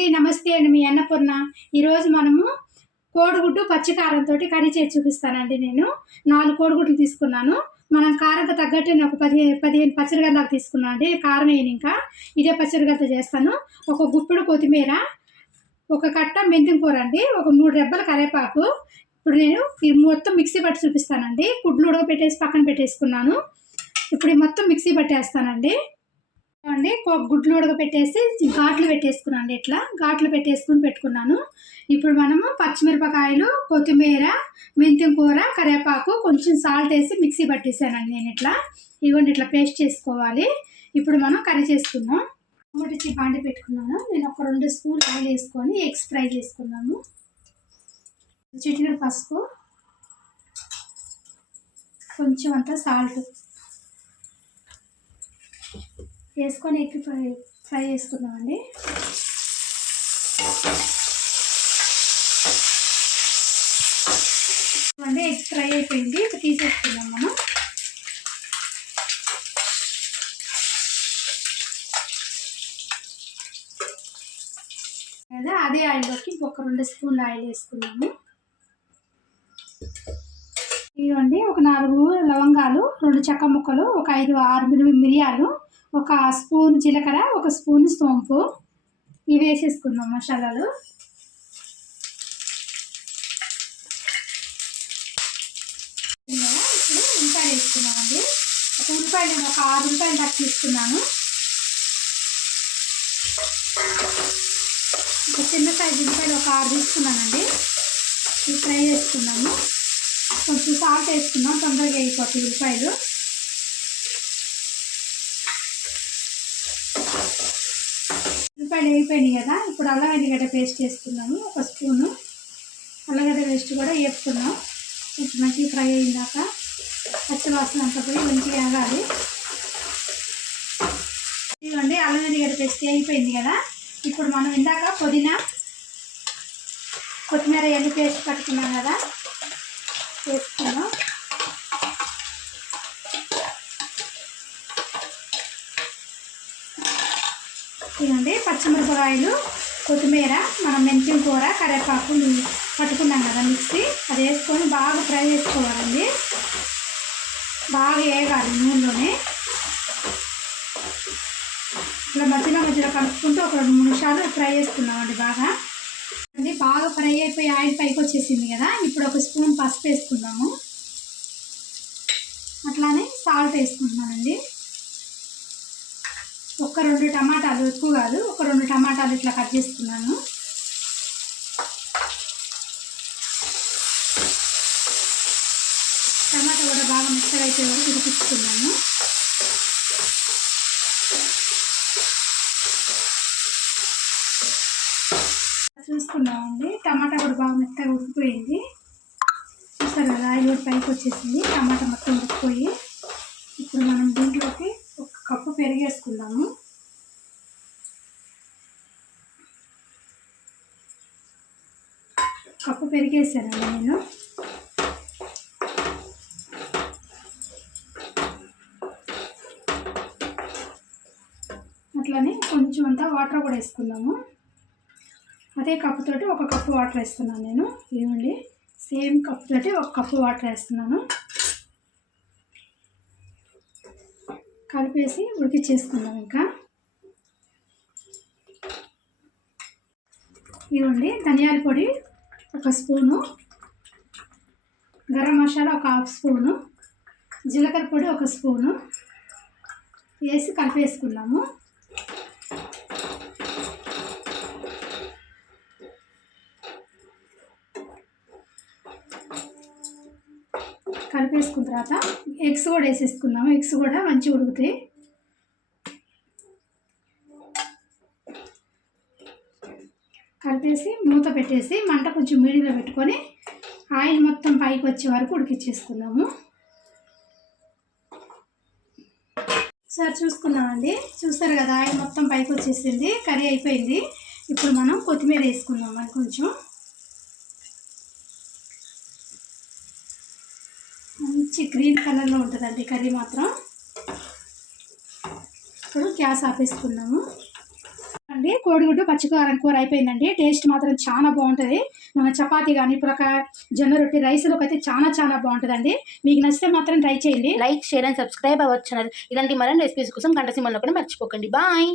అండి, నమస్తే అండి. మీ అన్నపూర్ణ. ఈరోజు మనము కోడిగుడ్డు పచ్చికారంతో కర్రీ చేసి చూపిస్తానండి. నేను 4 కోడిగుడ్లు తీసుకున్నాను. మనం కారంతో తగ్గట్టు నేను ఒక 15 పచ్చిమిరపకాయలు దాకా తీసుకున్నాను అండి. కారం వేయను, ఇంకా ఇదే పచ్చిమిరపకాయలతో చేస్తాను. ఒక గుప్పెడు కొత్తిమీర, ఒక కట్ట మెంతిం కూర అండి, ఒక 3 రెబ్బల కరివేపాకు. ఇప్పుడు నేను ఇది మొత్తం మిక్సీ పట్టి చూపిస్తానండి. గుడ్లు ఉడకబెట్టేసి పక్కన పెట్టేసుకున్నాను. ఇప్పుడు మొత్తం మిక్సీ పట్టేస్తానండి. అండి గుడ్లు ఉడకబెట్టేసి ఘాట్లు పెట్టేసుకున్నాను. ఇట్లా ఘాట్లు పెట్టేసుకుని పెట్టుకున్నాను. ఇప్పుడు మనము పచ్చిమిరపకాయలు, కొత్తిమీర, మెంతిం కూర, కరివేపాకు, కొంచెం సాల్ట్ వేసి మిక్సీ పట్టేసానండి. నేను ఇవ్వండి ఇట్లా పేస్ట్ చేసుకోవాలి. ఇప్పుడు మనం కర్రీ చేసుకుందాం. టమాటా బాండి పెట్టుకున్నాను. నేను ఒక 2 స్పూన్లు ఆయిల్ వేసుకొని ఎగ్స్ ఫ్రై చేసుకున్నాము. చిటికెడు పసుపు, కొంచెం అంతా సాల్ట్ వేసుకొని ఎగ్ ఫ్రై చేసుకుందామండి. ఎగ్ ఫ్రై అయిపోయింది. ఇప్పుడు తీసేసుకుందాం మనం. కదా అదే ఆయిల్లోకి ఒక 2 స్పూన్లు ఆయిల్ వేసుకున్నాము. ఇవ్వండి ఒక 4 లవంగాలు, 2 చెక్క ముక్కలు, ఒక 5-6 మిరియాలు, ఒక స్పూన్ జీలకర్ర, ఒక స్పూన్ సోంపు, ఇవి వేసేసుకుందాం మసాలాలు. ఇప్పుడు ఉల్లిపాయలు వేసుకున్నామండి. ఒక ఉల్లిపాయలు నేను ఒక 6 ఉల్లిపాయలు దాకా తీసుకున్నాను. ఒక చిన్న సైజు ఉల్లిపాయలు ఒక 6 తీసుకున్నానండి. ఇవి ఫ్రై చేసుకున్నాము. కొంచెం సాల్ట్ వేసుకున్నాం, తొందరగా అయిపోతాయి ఉల్లిపాయలు. ఉల్లిపాయలు వేగిపోయినాయి కదా. ఇప్పుడు అల్లం ఎల్లిగడ్డ పేస్ట్ వేసుకున్నాము. ఒక స్పూను అల్లగడ్డ పేస్ట్ కూడా వేసుకున్నాం. కొంచెం మంచిగా ఫ్రై అయిందాక పచ్చివాసన అంతా పోయి మంచిగా ఆగాలి. ఇదిగోండి అల్లం ఎల్లిగడ్డ పేస్ట్ వేగిపోయింది కదా. ఇప్పుడు మనం ఇందాక పుదీనా, కొత్తిమీర ఎల్లి పేస్ట్ పట్టుకున్నాం కదా, వేసుకున్నాం. ఇదండి పచ్చిమిరపకాయలు, కొత్తిమీర, మనం మెంతిం కూర, కరివేపాకు పట్టుకున్నాం కదా మిక్సీ, అది వేసుకొని బాగా ఫ్రై చేసుకోవాలండి. బాగా వేగాలి నూనెలోనే. ఇట్లా మధ్యలో కలుపుకుంటూ ఒక 2-3 నిమిషాలు ఫ్రై చేసుకున్నామండి. బాగా ఫ్రై అయిపోయి ఆయిల్ పైకి వచ్చేసింది కదా. ఇప్పుడు ఒక స్పూన్ పసుపు వేసుకున్నాము. అట్లానే సాల్ట్ వేసుకుంటున్నానండి. ఒక 2 టమాటాలు, ఎక్కువ కాదు, ఒక 2 టమాటాలు ఇట్లా కట్ చేసుకున్నాను. టమాటా కూడా బాగా మెత్తగా అయిపోయే వరకు ఉడికించుకున్నాను. చూసుకున్నామండి, టమాటా కూడా బాగా మెత్తగా ఉడికిపోయింది. చూసారు కదా, ఆయిల్ కూడా పైకి వచ్చేసింది. టమాటా మొత్తం ఉడికిపోయి ఇప్పుడు మనం దీంట్లోకి 1 కప్పు పెరుగు వేసుకుందాము. కప్పు పెరుగు వేసానండి నేను. అట్లనే కొంచెం అంతా వాటర్ కూడా వేసుకుందాము. అదే కప్పుతోటి 1 కప్పు వాటర్ వేస్తున్నాను నేను. ఇవ్వండి సేమ్ కప్పుతోటి 1 కప్పు వాటర్ వేస్తున్నాను. కలిపేసి ఉడికిచ్చేసుకుందాం. ఇంకా ఇవ్వండి ధనియాల పొడి 1 స్పూను, గరం మసాలా 1/2 స్పూను, జీలకర్ర పొడి 1 స్పూను వేసి కలిపేసుకున్నాము. కలిపేసుకున్న తర్వాత ఎగ్స్ కూడా వేసేసుకున్నాము. ఎగ్స్ కూడా మంచిగా ఉడుకుతాయి. కలిపేసి మూత పెట్టేసి మంట కొంచెం మీడియంలో పెట్టుకొని ఆయిల్ మొత్తం పైకి వచ్చే వరకు ఉడికిచ్చేసుకున్నాము. సార్ చూసుకున్నామండి. చూస్తారు కదా, ఆయిల్ మొత్తం పైకి వచ్చేసింది. కర్రీ అయిపోయింది. ఇప్పుడు మనం కొత్తిమీర వేసుకుందాం. మరి కొంచెం మంచి గ్రీన్ కలర్లో ఉంటుందండి కర్రీ మాత్రం. ఇప్పుడు గ్యాస్ ఆపేసుకున్నాము. అండి కోడిగుడ్డు పచ్చికారం కూర అయిపోయిందండి. టేస్ట్ మాత్రం చాలా బాగుంటుంది. మన చపాతీ కానీ జొన్న రొట్టె రైస్లోకి అయితే చాలా చాలా బాగుంటుందండి. మీకు నచ్చితే మాత్రం ట్రై చేయండి. లైక్, షేర్ అండ్ సబ్స్క్రైబ్ అవ్వచ్చు ఛానల్. ఇలాంటి మరిన్ని రెసిపీస్ కోసం గంట సింబల్ నొక్కడం మర్చిపోకండి. బాయ్.